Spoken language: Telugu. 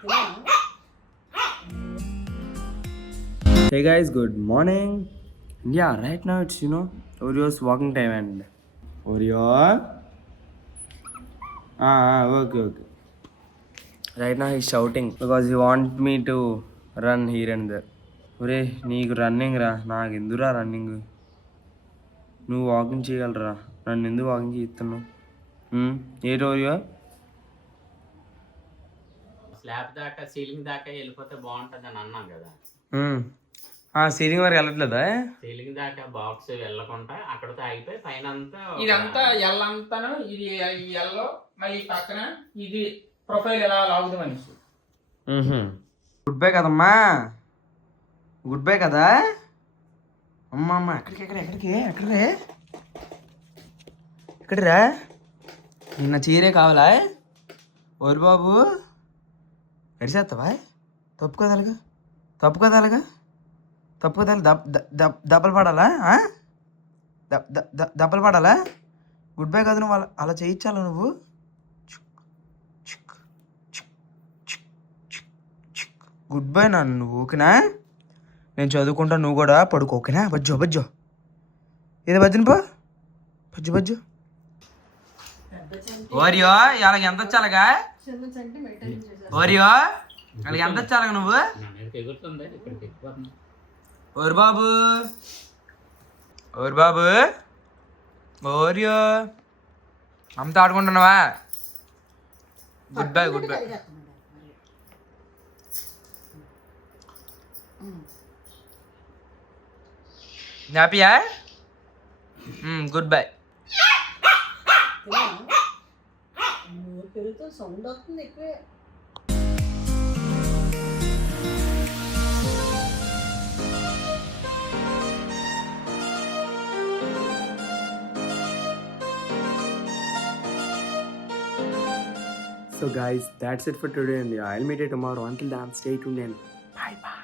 Hey guys, good morning. Yeah, right now it's Orio's walking time and Oreo. Okay. Right now he's shouting because he want me to run here and there. ఒరే నీకు రన్నింగ్ రా, నాకు ఎందుకురా రన్నింగ్? నువ్వు వాకింగ్ చేయగలరా, నన్ను ఎందుకు వాకింగ్ చేస్తున్నావు? ఏంటి ఓరియో? స్లాబ్ దాకా సీలింగ్ దాకా వెళ్ళిపోతే బాగుంటుంది అని అన్నాం కదా. సీలింగ్ వరకు వెళ్ళట్లేదా? సీలింగ్ దాకా బాక్స్ వెళ్ళకుండా అక్కడతో ఆగిపోయి పైన అంతా ఇదంతా ఎల్లంతాను ఇది ఎల్లో మళ్ళీ పక్కన ఇది ప్రొఫైల్ ఎలా లాగుదాం అనేసి. గుడ్ బై కదమ్మా, గుడ్ బై కదా అమ్మ. ఎక్కడిరా? నిన్న చీరే కావాలా? ఓరి బాబు ఎడిసేస్తావా? తప్పు కదా దెబ్బలు పడాలా? దెబ్బలు పడాలా? గుడ్ బై కదా, నువ్వు అలా చేయించాలా నువ్వు? గుడ్ బై నాన్న, నువ్వు ఓకేనా? నేను చదువుకుంటా, నువ్వు కూడా పడుకో ఓకేనా? బజ్జో ఏదో బజ్జను పో, బజ్జో. ఓరియో అలాగ ఎంత వచ్చాలగా? ఓరియో అలాగ ఎంత వచ్చాలగా నువ్వు? ఓరి బాబు ఓరియో అంత ఆడుకుంటున్నావా? గుడ్ బై హ్యాపీయా? Good bye. సౌండ్ వస్తుంది ఎక్కువే. So guys, that's it for today and I'll meet you tomorrow. Until then, stay tuned and bye.